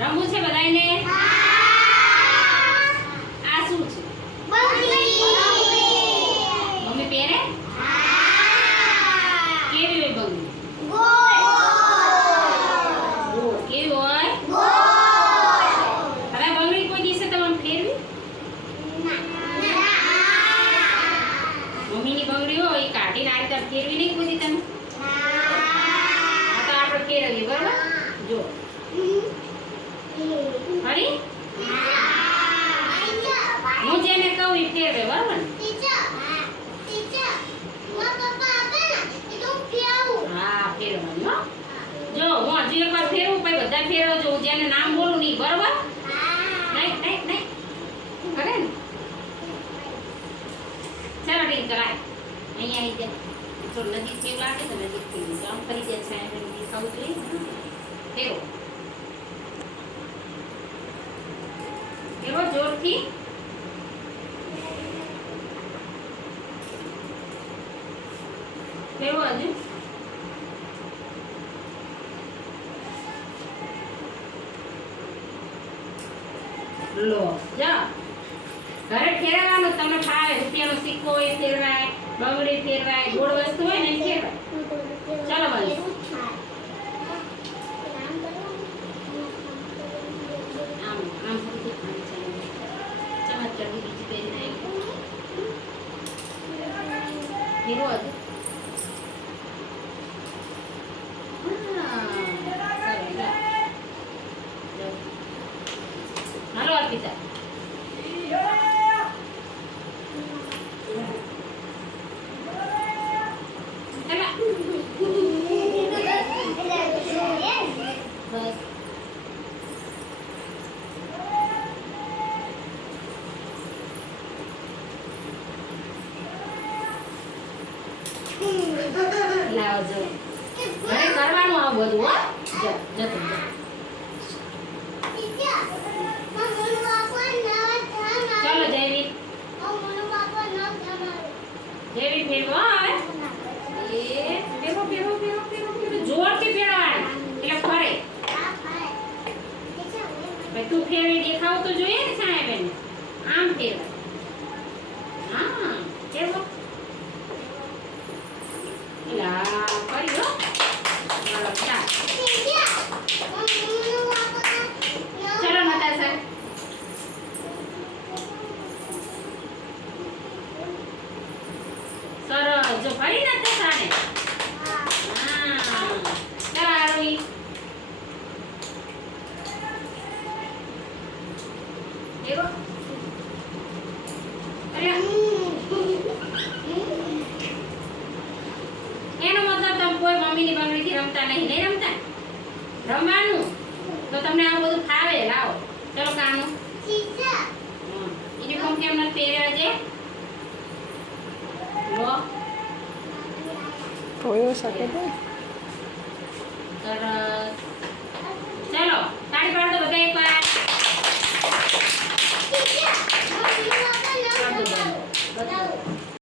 રમવું છે બધાયને? આ શું છે? મમ્મી પહેરે? કેવી હોય બંગડી? ગોળ. કેવી હોય? હવે બંગડી કોઈ દિવસે તમે ફેરવી? મમ્મીની બંગડી હોય એ કાઢીને આ રીતે ફેરવી નહીં કોઈ તમે? આ તો આપણે ફેરવીએ બરાબર? જો. ખરી હું જેને કહું ફેરવે, બરાબર હા, ફેરવાનું જો, હું હજુ એકવાર ફેરવું બધા ફેરવજો. હું જેને નામ બોલું નહીં બરાબર? નહીં નહીં નહીં. કરે ચાલો ટીક કરાય. અહીંયા આવી જાય. થોડું નજીક જેવું લાગે તો નજીક ગયું આમ ફરી છે એમ દેખાવું ફેરવો. ફેરવો જોરથી ફેરવો હજુ લો જા ઘરે ફેરવવાનું તમને ફાવે રૂપિયાનો સિક્કો હોય ફેરવાય બંગડી ફેરવાય ગોળ વસ્તુ હોય ને એ ફેરવાય ચાલો ભાઈ આમ આમ ફરીથી ખાલી ચાલો ચમત્કાર બીજી પહેરી નાખી ફેરવો હજુ હા, લાવો જો. હવે કરવાનું આ બધું હો. જા જતું ચાલો જયવીર. જયવીર ફેરવો હવે. એ ફેરવો ફેરવો ફેરવો ફેરવો ફેરવો. જોરથી ફેરવાની. એટલે ફરે. તું ફેરવી દેખાવ તો જોઈએ ને સાહેબ એને આમ ફેરવાય હા ફેરવો લા ફરી હો ચાલો ચાલ ચલો નતાશા સરસ જો ફરી નતાશાને તે સાને એનો મતલબ તમે કોઈ મમ્મીની બંગડીથી રમતા નહીં. નહીં રમતા? રમવાનું? તો તમને આ બધું ફાવે, લાવો. Toyo sa kita. Tara. Celo.